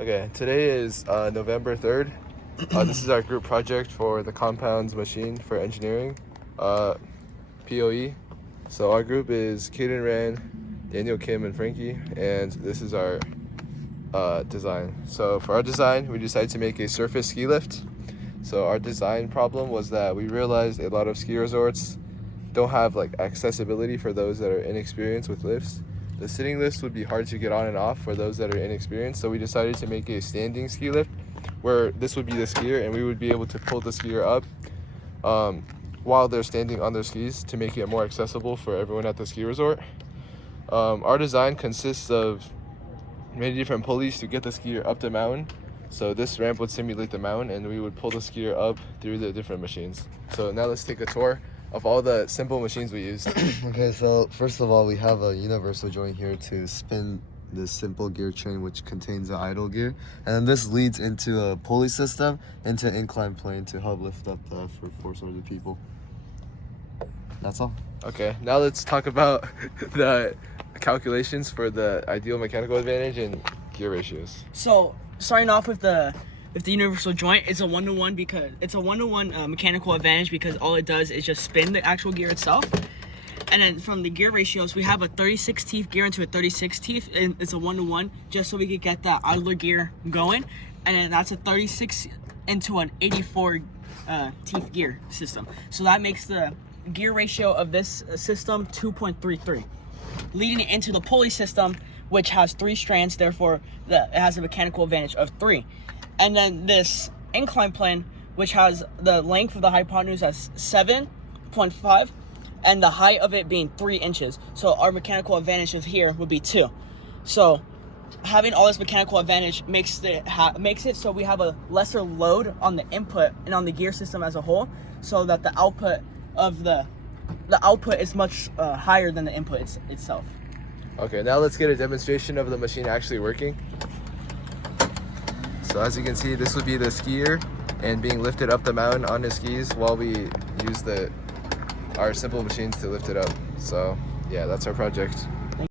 Okay, today is November 3rd. This is our group project for the compounds machine for engineering, POE. So our group is Kaden Ran, Daniel Kim, and Frankie, and this is our design. So for our design, we decided to make a surface ski lift. So our design problem was that we realized a lot of ski resorts don't have like accessibility for those that are inexperienced with lifts. The sitting lifts would be hard to get on and off for those that are inexperienced, so we decided to make a standing ski lift where this would be the skier and we would be able to pull the skier up while they're standing on their skis to make it more accessible for everyone at the ski resort. Our design consists of many different pulleys to get the skier up the mountain. So this ramp would simulate the mountain and we would pull the skier up through the different machines. So now let's take a tour of all the simple machines we used. Okay, so first of all, we have a universal joint here to spin this simple gear train, which contains an idle gear. And then this leads into a pulley system, into an incline plane to help lift up the force over the people. That's all. Okay, now let's talk about the calculations for the ideal mechanical advantage and gear ratios. So starting off with the universal joint, it's a 1-to-1 because it's a 1-to-1 mechanical advantage because all it does is just spin the actual gear itself. And then from the gear ratios, we have a 36 teeth gear into a 36 teeth, and it's a 1-to-1 just so we could get that idler gear going. And then that's a 36 into an 84 teeth gear system. So that makes the gear ratio of this system 2.33, leading it into the pulley system, which has 3 strands. Therefore, it has a mechanical advantage of 3. And then this incline plane, which has the length of the hypotenuse as 7.5 and the height of it being 3 inches. So our mechanical advantage of here would be 2. So having all this mechanical advantage makes it so we have a lesser load on the input and on the gear system as a whole, so that the output of the output is much higher than the input itself. Okay, now let's get a demonstration of the machine actually working. So as you can see, this would be the skier and being lifted up the mountain on his skis while we use our simple machines to lift it up. So yeah, that's our project.